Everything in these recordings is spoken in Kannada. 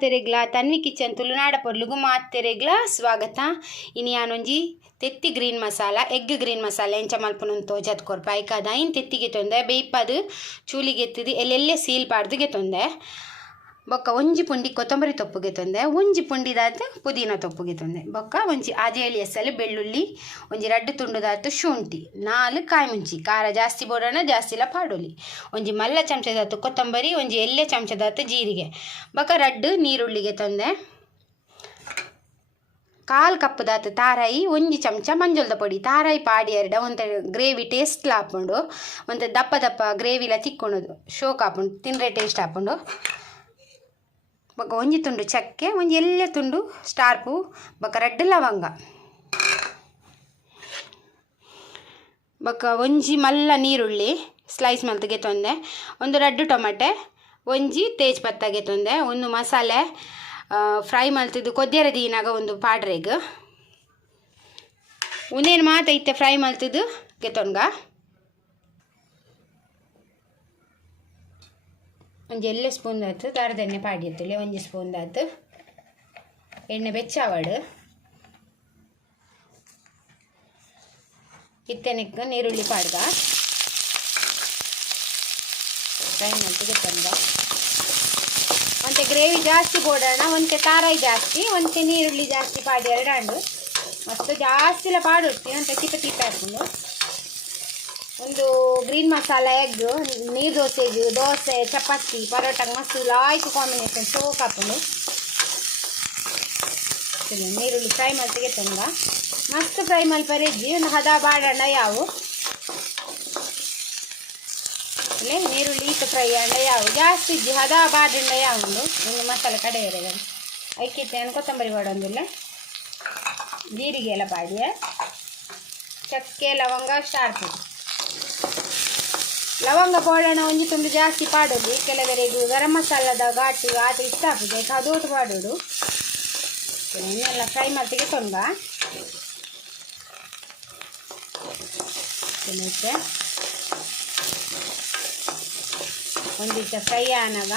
ಮಾತೆರೆಗ್ಲ ತನ್ವಿ ಕಿಚನ್ ತುಳುನಾಡ ಪೊರ್ಲುಗು ಮಾತೆರೆಗ್ಲ ಸ್ವಾಗತ. ಇನಿ ಯಾನೊಂಜಿ ತೆತ್ತಿ green masala egg green masala ಎಂಚ ಮಲ್ಪುನೊಂದು ತೋಜದ್ ಕೊರ್ಪ ಐಕಾದ ಇನ್ನು ತೆತ್ತಿಗೆ ತೊಂದೆ ಬೇಯ್ಪದು ಚೂಲಿಗೆ ಎತ್ತಿದು ಎಲ್ಲೆಲ್ಲೇ ಸೀಲ್ ಪಾಡ್ದುಗೆ ತೊಂದೆ ಬೊಕ್ಕ ಒಂಜಿ ಪುಂಡಿ ಕೊತ್ತಂಬರಿ ತೊಪ್ಪುಗೆ ತೊಂದೆ ಒಂಜಿ ಪುಂಡಿದಾತು ಪುದೀನ ತೊಪ್ಪುಗೆ ತೊಂದೆ ಬೊಕ್ಕ ಒಂಜಿ ಆಜೇಳಿ ಎಸ್ಸಲು ಬೆಳ್ಳುಳ್ಳಿ ಒಂಜಿ ರಡ್ಡು ತುಂಡುದಾತು ಶುಂಠಿ 4 ಕಾಯಿ ಮುಂಚಿ ಖಾರ ಜಾಸ್ತಿ ಬೋಡೋಣ ಜಾಸ್ತಿಲ ಪಾಡೋಲಿ ಒಂಜಿ ಮಲ್ಲ ಚಮಚದಾತು ಕೊತ್ತಂಬರಿ ಒಂಜಿ ಎಲ್ಲೆ ಚಮಚದಾತು ಜೀರಿಗೆ ಬೊಕ್ಕ ರಡ್ಡು ನೀರುಳ್ಳಿಗೆ ತೊಂದೆ 1/4 ಕಪ್ ದಾತು ತಾರಾಯಿ ಒಂಜಿ ಚಮಚ ಮಂಜೊಲ್ದ ಪೊಡಿ ತಾರಾಯಿ ಪಾಡಿ ಎರಡ ಒಂತ ಗ್ರೇವಿ ಟೇಸ್ಟ್ ಹಾಪುಂಡು ಒಂತ ದಪ್ಪ ದಪ್ಪ ಗ್ರೇವಿಲ ತಿಕ್ಕೊಳೋದು ಶೋಕ್ ಹಾಪುಂಡು ತಿಂದರೆ ಟೇಸ್ಟ್ ಹಾಪುಂಡು ಬೊಕ್ಕ ಒಂಜಿ ತುಂಡು ಚಕ್ಕೆ ಒಂಜಿ ಎಲ್ಲೆ ತುಂಡು ಸ್ಟಾರ್ ಪೂ ಬೊಕ್ಕ ರಡ್ಡು ಲವಂಗ ಬೊಕ್ಕ ಒಂಜಿ ಮಲ್ಲ ನೀರುಳ್ಳಿ ಸ್ಲೈಸ್ ಮಲ್ತಿಗೆ ತೊಂದೆ ಒಂದು ರಡ್ಡು ಟೊಮೆಟೆ ಒಂಜಿ ತೇಜ್ ಪತ್ತಾಗೆ ತೊಂದೆ ಒಂದು ಮಸಾಲೆ ಫ್ರೈ ಮಲ್ತಿದ್ದು ಕೊದ್ದಿರ ದೀನಾಗ ಒಂದು ಪಾಡ್ರೆಗ್ ಉನೇನು ಮಾತ ಇತ್ತೆ ಫ್ರೈ ಮಲ್ತಿದ್ದು ಗೆತೊನ್ಗ ಒಂಜಿ ಎಲ್ಲೆ ಸ್ಪೂನ್ ದಾತು ದಾರದ ಎಣ್ಣೆ ಪಾಡಿ ಎತ್ತಲೆ ಒಂಜಿ ಸ್ಪೂನ್ ದಾತು ಎಣ್ಣೆ ಬೆಚ್ಚಾವಡು ಇತ್ತೆನಕ್ಕೆ ನೀರುಳ್ಳಿ ಪಾಡ್ಗ ಫ್ರೈ ಮಲ್ತು ಗೆತೊನ್ಗ ಒಂತೆ ಗ್ರೇವಿ ಜಾಸ್ತಿ ಬೋಡೋಣ ಒಂತೆ ತಾರಾಯಿ ಜಾಸ್ತಿ ಒಂತೆ ನೀರುಳ್ಳಿ ಜಾಸ್ತಿ ಪಾಡಿ ಎರಡಾಂಡು ಮಸ್ತ್ ಜಾಸ್ತಿಲ ಪಾಡುತ್ತಿ ಅಂತ ಚಿಕ್ಕ ಚಿಕ್ಕ ಹಾಕೊಂಡು ಒಂದು ಗ್ರೀನ್ ಮಸಾಲ ಎಗ್ ನೀರು ದೋಸೆಗೆ ದೋಸೆ ಚಪಾತಿ ಪರೋಟಗೆ ಮಸ್ತ್ ಲಾಯ್ಕ್ ಕಾಂಬಿನೇಷನ್ ಶೋಕ್ ಹಾಕೊಂಡು ನೀರುಳ್ಳಿ ಫ್ರೈ ಮಾಡ್ತಿಗೆ ತುಂಬ ಮಸ್ತ್ ಫ್ರೈ ಮಲ್ಪರೆಜ್ಜಿ ಒಂದು ಹದ ಬಾಡಣ್ಣ ಯಾವು ಅಲ್ಲೇ ನೀರುಳ್ಳಿ ಇಟ್ಟು ಫ್ರೈ ಅಂಡ ಯಾವು ಜಾಸ್ತಿ ಇಜ್ಜಿ ಹದ ಬಾಡಣ್ಣ ಯಾವುದು ಒಂದು ಮಸಾಲೆ ಕಡೆ ಇರೋದು ಐಕಿತ್ತೆ ಕೊತ್ತಂಬರಿ ಬಾಡೊಂದಿಲ್ಲ ಜೀರಿಗೆ ಎಲ್ಲ ಪಾಡಿಯ ಚಕ್ಕೆ ಲವಂಗ ಸ್ಟಾರ್ ಲವಂಗ ಪೌಡಣ ಒಂಜಿ ತುಂಡು ಜಾಸ್ತಿ ಪಾಡೋದು ಕೆಲವರೆಗೂ ಗರಂ ಮಸಾಲದ ಘಾಟು ಆತ ಇಷ್ಟ ಹಾಕುದು ಅದೋಟು ಪಾಡೋದು ಇನ್ನೆಲ್ಲ ಫ್ರೈ ಮಾಡ್ತಿಗೆ ತೊಂಗ ಒಂದಿಷ್ಟ ಫ್ರೈ ಆನಗ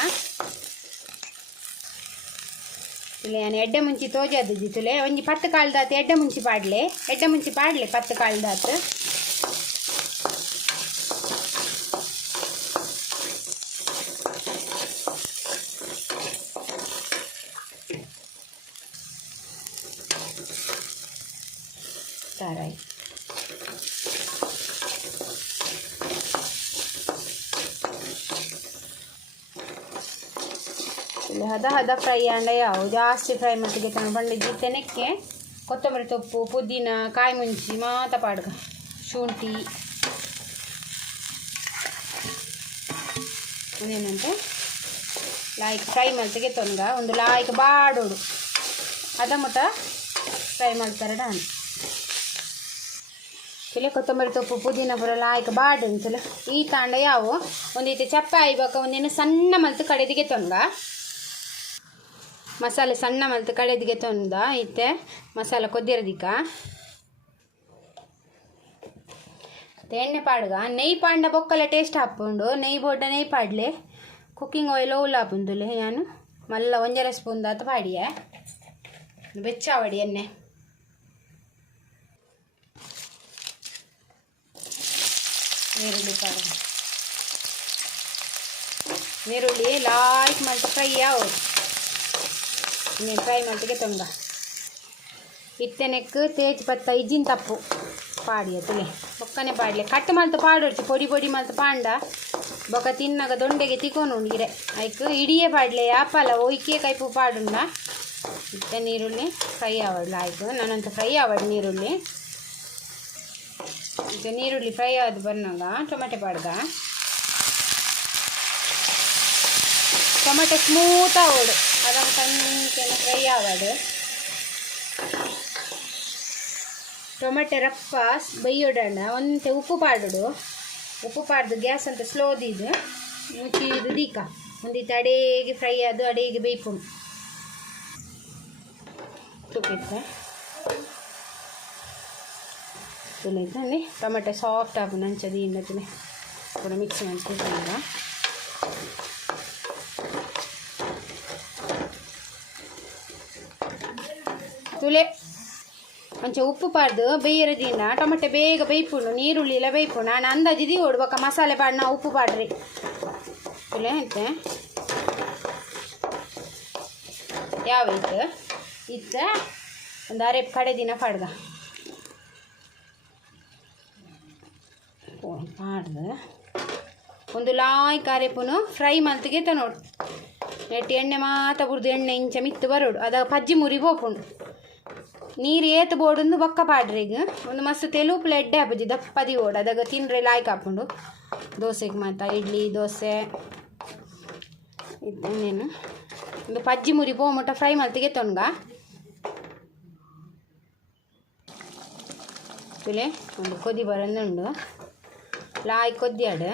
ಇಲ್ಲಿ ನಾನು ಎಡ್ಡೆ ಮುಂಚಿ ತೋಜದ್ದು ಜಿತುಲೆ ಒಂಜಿ 10 ಕಾಳ್ದಾತು ಎಡ್ಡೆ ಮುಂಚಿ ಪಾಡ್ಲೆ 10 ಕಾಳ್ದಾತು ತಾರಾಯಿ ಇಲ್ಲಿ ಹದ ಫ್ರೈ ಅಂಡ ಯಾವ ಜಾಸ್ತಿ ಫ್ರೈ ಮಟ್ಟಿಗೆ ತಗೊಂಡು ಬಂದಿದ್ದು ತೆನಕ್ಕೆ ಕೊತ್ತಂಬರಿ ಸೊಪ್ಪು ಪುದೀನ ಕಾಯಿ ಮುಂಚಿ ಮಾತ ಪಾಡ್ಗ ಶುಂಠಿ ಅದೇನಂತೆ ಲಾಯ್ಕ್ ಫ್ರೈ ಮಲ್ತಿಗೆ ತೊಂಗ ಒಂದು ಲಾಯ್ಕ್ ಬಾಡೋಡು ಅದ ಮುಟ ಫ್ರೈ ಮಾಡ್ತಾರೆ ಡಾನ್ ಇಲ್ಲೇ ಕೊತ್ತಂಬರಿ ಸೊಪ್ಪು ಪುದೀನ ಪುರ ಲಾಯ್ಕ್ ಬಾಡು ಅಂಚಲ ಈ ತಾಂಡ ಯಾವು ಒಂದೈತೆ ಚಪ್ಪ ಆಯ್ಬೇಕು ಒಂದೇನು ಸಣ್ಣ ಮಲ್ತು ಕಡೆದಿಗೆ ತೊಂಗ ಮಸಾಲೆ ಸಣ್ಣ ಮಲ್ತು ಕಡೆದಿಗೆ ತೊಂದ ಐತೆ ಮಸಾಲೆ ಕೊದ್ದಿರದಿಕ್ಕ ಎಣ್ಣೆ ಪಾಡ್ಗ ನೆಯ್ ಪಾಂಡ ಬೊಕ್ಕಲ ಟೇಸ್ಟ್ ಹಾಕೊಂಡು ನೆಯ್ ಬೋಡ ನೆಯ್ ಪಾಡ್ಲೆ ಕುಕ್ಕಿಂಗ್ ಆಯಿಲ್ ಓಲ್ ಹಾಪುಂದುಲೆ ನಾನು ಮಲ್ಲ 1 ಸ್ಪೂನ್ ದಾತ ಪಾಡಿಯೆ ಬೆಚ್ಚಾವಡಿ ಎಣ್ಣೆ ನೀರುಳ್ಳಿ ಪಾಡ್ಗ ನೀರುಳ್ಳಿ ಲಾಯ್ಕ್ ಮಲ್ತು ಫ್ರೈ ಆಗೋದು ನೀನು ಫ್ರೈ ಮಲ್ತಿಗೆ ತೊಂಗ ಇತ್ತೆನೆಕ್ ತೇಜ್ ಪತ್ತ ಇಜ್ಜಿನ ತಪ್ಪು ಪಾಡಿಯ ತುಲೆ ಬೊಕ್ಕನೆ ಪಾಡ್ಲೆ ಕಟ್ ಮಲ್ತು ಪಾಡೋಡ್ಚಿ ಪೊಡಿ ಪೊಡಿ ಮಲ್ತು ಪಾಂಡ ಬೊಕ್ಕ ತಿನ್ನಾಗ ದೊಂಡೆಗೆ ತಿಕ್ಕೊಂಡು ಉಂಡಿರೆ ಐಕ್ ಇಡಿಯೇ ಪಾಡ್ಲೆ ಆಪಲ ಒಯ್ಕೆ ಕೈಪು ಪಾಡುಂಡ ಇತ್ತೆ ನೀರುಳ್ಳಿ ಫ್ರೈ ಆವಡ್ಲ ಆಯ್ತು ನಾನಂತ ಫ್ರೈ ಆವಡ್ ನೀರುಳ್ಳಿ ಈಗ ನೀರುಳ್ಳಿ ಫ್ರೈ ಆದ ಬಂದಾಗ ಟೊಮೆಟೊ ಪಾಡ್ಗ ಟೊಮೆಟೊ ಸ್ಮೂತ್ ಆವಡು ಅದನ್ನು ಸಣ್ಣಕ್ಕೆ ಫ್ರೈ ಆವಡು ಟೊಮೆಟೊ ರಪ್ಪ ಬೈಯೋಡಣ್ಣ ಒಂತೆ ಉಪ್ಪು ಪಾಡೋಡು ಉಪ್ಪು ಪಾಡ್ದು ಗ್ಯಾಸ್ ಅಂತ ಸ್ಲೋದಿದ್ದು ಮುಚ್ಚಿದು ದೀಕ ಒಂದಿತ್ತು ಅಡೇಗೆ ಫ್ರೈ ಆದು ಅಡೇಗೆ ಬೇಯ್ಪುಂಡು ತುಪ್ಪಿತ್ತು ತುಳಿತಾನೆ ಟೊಮೆಟೊ ಸಾಫ್ಟ್ ಆಪು ನಂಚದಿ ಇನ್ನತಿನೆ ಕೂಡ ಮಿಕ್ಸ್ ಮಾಡ್ತಿದ್ದ ತುಲೆ ಅಂಚೆ ಉಪ್ಪು ಪಾಡ್ದು ಬೇಯರದಿನ ಟೊಮೆಟೊ ಬೇಗ ಬೇಯ್ಪುಂಡು ನೀರುಳ್ಳಿ ಎಲ್ಲ ಬೇಯ್ಪುಂಡು ನಾನು ಅಂದಾಜಿದಿ ಓಡ್ಬೇಕ ಮಸಾಲೆ ಪಾಡ್ನ ಉಪ್ಪು ಪಾಡ್ರಿ ತುಲೆ ಅಂತೆ ಯಾವ ಇತ್ತ ಒಂದು ಅರೆ ಕಡೆ ದಿನ ಪಾಡ್ದ ಪಾಡ್ದು ಒಂದು ಲಾಯ್ ಕಾರೆಪುನು ಫ್ರೈ ಮಲ್ತಿಗೆ ನೋಡು ನೆಟ್ಟು ಎಣ್ಣೆ ಮಾತ ಬುಡ್ದು ಎಣ್ಣೆ ಇಂಚ ಮಿತ್ತು ಬರೋಡು ಅದ ಪಜ್ಜಿ ಮುರಿ ಬೋಪುಂಡು ನೀರು ಏತು ಬೋಡೊಂದು ಬೊಕ್ಕ ಪಾಡ್ರಿ ಈಗ ಒಂದು ಮಸ್ತ್ ತೆಲುಪುಲ ಎಡ್ಡೆ ಹಾಪುಜಿ ದಪ್ಪದಿ ಓಡು ಅದಾಗ ತಿನ್ರೆ ಲಾಯ್ಕ್ ಹಾಕೊಂಡು ದೋಸೆಗೆ ಮಾತ ಇಡ್ಲಿ ದೋಸೆ ಇನ್ನೇನು ಒಂದು ಪಜ್ಜಿ ಮುರಿ ಪೋಮೊಟ್ಟ ಫ್ರೈ ಮಲ್ತಿಗೆ ತೊನ್ಗ ತುಲೆ ಒಂದು ಕೊದಿ ಬರಂದುಂಡು ಲಾಯ್ ಕೊದ್ದಿಯಾಡು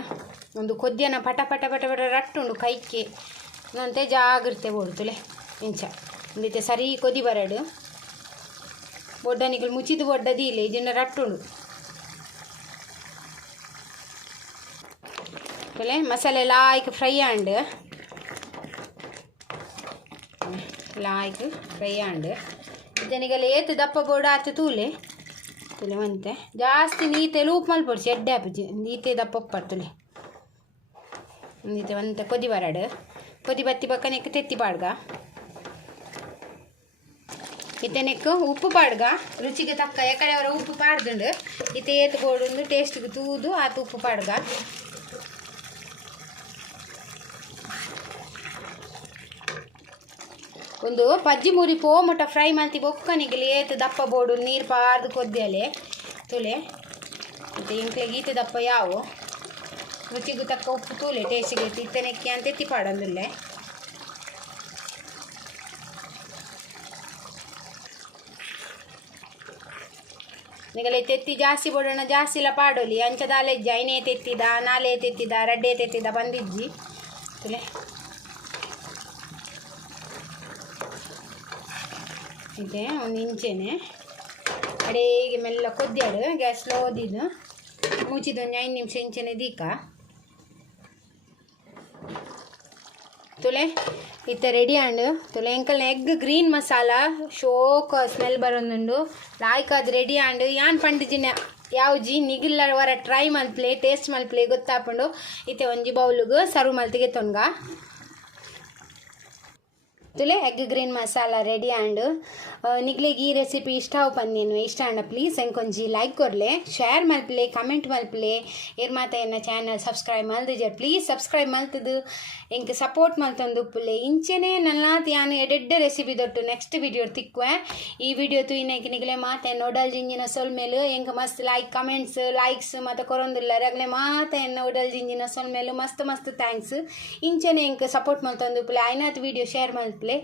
ಒಂದು ಕೊದ್ದಿಯನ ಪಟ ಪಟ ಪಟ ಪಟ ರಟ್ಟುಂಡು ಕೈಕ್ಕೆ ನಂತೆ ಜಾಗ್ರತೆ ಬೋಡು ತುಲೆ ಇಂಚ ಒಂದೈತೆ ಸರಿ ಕೊದಿ ಬರಡು ಬೊಡ್ಡನಿಗಳು ಮುಚ್ಚಿದು ಬೊಡ್ಡದಿ ಇಲ್ಲ ಇದನ್ನು ರಟ್ಟುಂಡು ತುಲೆ ಮಸಾಲೆ ಲಾಯ್ಕ್ ಫ್ರೈ ಆಂಡ್ ಲಾಯ್ಕ್ ಫ್ರೈ ಆಂಡ್ ಇದನಿಗೆಲ್ಲ ಏತು ದಪ್ಪ ಬೋರ್ಡು ಆತು ತೂಲೆ ತುಲೆ ಮಂತೆ ಜಾಸ್ತಿ ನೀತೆ ಲೂಪ್ ಮಲ್ಪೊಡ್ಸಿ ಎಡ್ಡೆ ಹಾಪುಜಿ ನೀತೆ ದಪ್ಪ ತುಲೆ ನೀತೆ ಒಂತೆ ಕೊದಿ ಬರಡು ಕೊದಿ ಬತ್ತಿ ಬಕ್ಕನೆಕ್ಕೆ ತೆತ್ತಿ ಪಾಡ್ಗ ಇತ್ತನೆಕ್ಕು ಉಪ್ಪು ಪಾಡ್ಗ ರುಚಿಗೆ ತಕ್ಕ ಎಕಡೆ ಅವರ ಉಪ್ಪು ಪಾಡ್ದುಂಡು ಇತ್ತೆ ಏತು ಬೋಡುಂದು ಟೇಸ್ಟಿಗೆ ತೂದು ಆತು ಉಪ್ಪು ಪಾಡ್ಗ ಒಂದು ಪಜ್ಜಿ ಮುರಿ ಪೋಮೊಟ ಫ್ರೈ ಮಲ್ತಿ ಬೊಕ್ಕನಿಗೆ ಏತು ದಪ್ಪ ಬೋಡು ನೀರು ಪಾರ್ದು ಕೊದ್ದಿಯಲೆ ತುಲೆ ಮತ್ತು ಇಂಕ್ಲೆ ಗೀತೆ ದಪ್ಪ ಯಾವು ರುಚಿಗೂ ತಕ್ಕ ಉಪ್ಪು ತೂಲೆ ಟೇಸ್ಟಿಗೆ ಇತ್ತನೆಕ್ಕೆ ಅಂತ ಎತ್ತಿ ಪಾಡಂದುಲ್ಲೆ ನಿಗಲೆ ತೆತ್ತಿ ಜಾಸ್ತಿ ಬೋಡೋಣ ಜಾಸ್ತಿ ಇಲ್ಲ ಪಾಡೋಲಿ ಅಂಚದಾಲೆಜ್ಜಿ ಐನೇ ತೆತ್ತಿದ ನಾಲೆ ತೆತ್ತಿದ ರಡ್ಡೆ ತೆತ್ತಿದ ಬಂದಿಜ್ಜಿ ತುಲೆ ಇದೆ ಒಂದು ಇಂಚೆನೆ ಅಡೇಗೆ ಮೆಲ್ಲ ಕೊದ್ದಿಯಾಡು ಗ್ಯಾಸ್ ಸ್ಲೋ ಓದಿದ್ದು ಮುಚ್ಚಿದ್ದು ಒಂದು 5 ನಿಮಿಷ ಇಂಚೆನೆ ದೀಕ ತುಲೆ ಇತ್ತ ರೆಡಿ ಆಂಡು ತುಲೆ ಎಂಕಲ್ನ ಎಗ್ ಗ್ರೀನ್ ಮಸಾಲ ಶೋಕ್ ಸ್ಮೆಲ್ ಬರೋದುಂಡು ಲಾಯ್ಕ್ ಅದು ರೆಡಿ ಆಂಡು ಯಾನ್ ಪಂಡಿಜಿನ ಯಾವ್ಜಿ ನಿಗಿಲ್ಲ ವರ ಟ್ರೈ ಮಲ್ಪ್ಲೆ ಟೇಸ್ಟ್ ಮಲ್ಪ್ಲೆ ಗೊತ್ತಾಪುಂಡು ಇತ್ತೆ ಒಂಜಿ ಬೌಲ್ಗೆ ಸರ್ವ್ ಮಲ್ತಿಗೆ ತೊನ್ಗ ತುಲೆ ಎಗ್ ಗ್ರೀನ್ ಮಸಾಲ ರೆಡಿ ಆಂಡ್ ನಿಗ್ಲೆಗೆ ಈ ರೆಸಿಪಿ ಇಷ್ಟ ಪಂದೇನು ಇಷ್ಟ ಆಂಡ ಪ್ಲೀಸ್ ಎಂಕೊಂಜಿ ಲೈಕ್ ಕೊರ್ಲೆ ಶೇರ್ ಮಲ್ಪಲೆ ಕಮೆಂಟ್ ಮಲ್ಪಲೆ ಏರ್ ಮಾತ ಎನ್ನ ಚಾನಲ್ ಸಬ್ಸ್ಕ್ರೈಬ್ ಮಲ್ದಿಜ ಪ್ಲೀಸ್ ಸಬ್ಸ್ಕ್ರೈಬ್ ಮಲ್ತದು ಎಂಕ್ ಸಪೋರ್ಟ್ ಮಲ್ತೊಂದು ಉಪ್ಪುಲೆ ಇಂಚೆನೆ ನಲ್ಲಾತ್ ಯಾನು ಎಡೆಡ್ಡೆ ರೆಸಿಪಿ ದೊಟ್ಟು ನೆಕ್ಸ್ಟ್ ವಿಡಿಯೋ ತಿಕ್ಕುವೆ ಈ ವಿಡಿಯೋ ತೂಯಿನಕ್ಕೆ ನಿಗಲೆ ಮಾತೆ ನೋಡಲ್ ಜಿಂಜಿನ ಸೊಲ್ಮೇಲು ಎಂಕ್ ಮಸ್ತ್ ಲೈಕ್ ಕಮೆಂಟ್ಸ್ ಲೈಕ್ಸ್ ಮತ್ತು ಕೊರೊಂದಿಲ್ಲ ರಗ್ಲೆ ಮಾತ ಎನ್ನ ನೋಡಲ್ ಜಿಂಜಿನ ಸೊಲ್ಮೇಲು ಮಸ್ತ್ ಮಸ್ತ್ ಥ್ಯಾಂಕ್ಸ್ ಇಂಚೆನೆ ಎಂಕ್ ಸಪೋರ್ಟ್ ಮಲ್ತೊಂದು ಉಪ್ಪುಲೆ ಐನಾತ್ ವಿಡಿಯೋ ಶೇರ್ ಮಲ್ಪಲೆ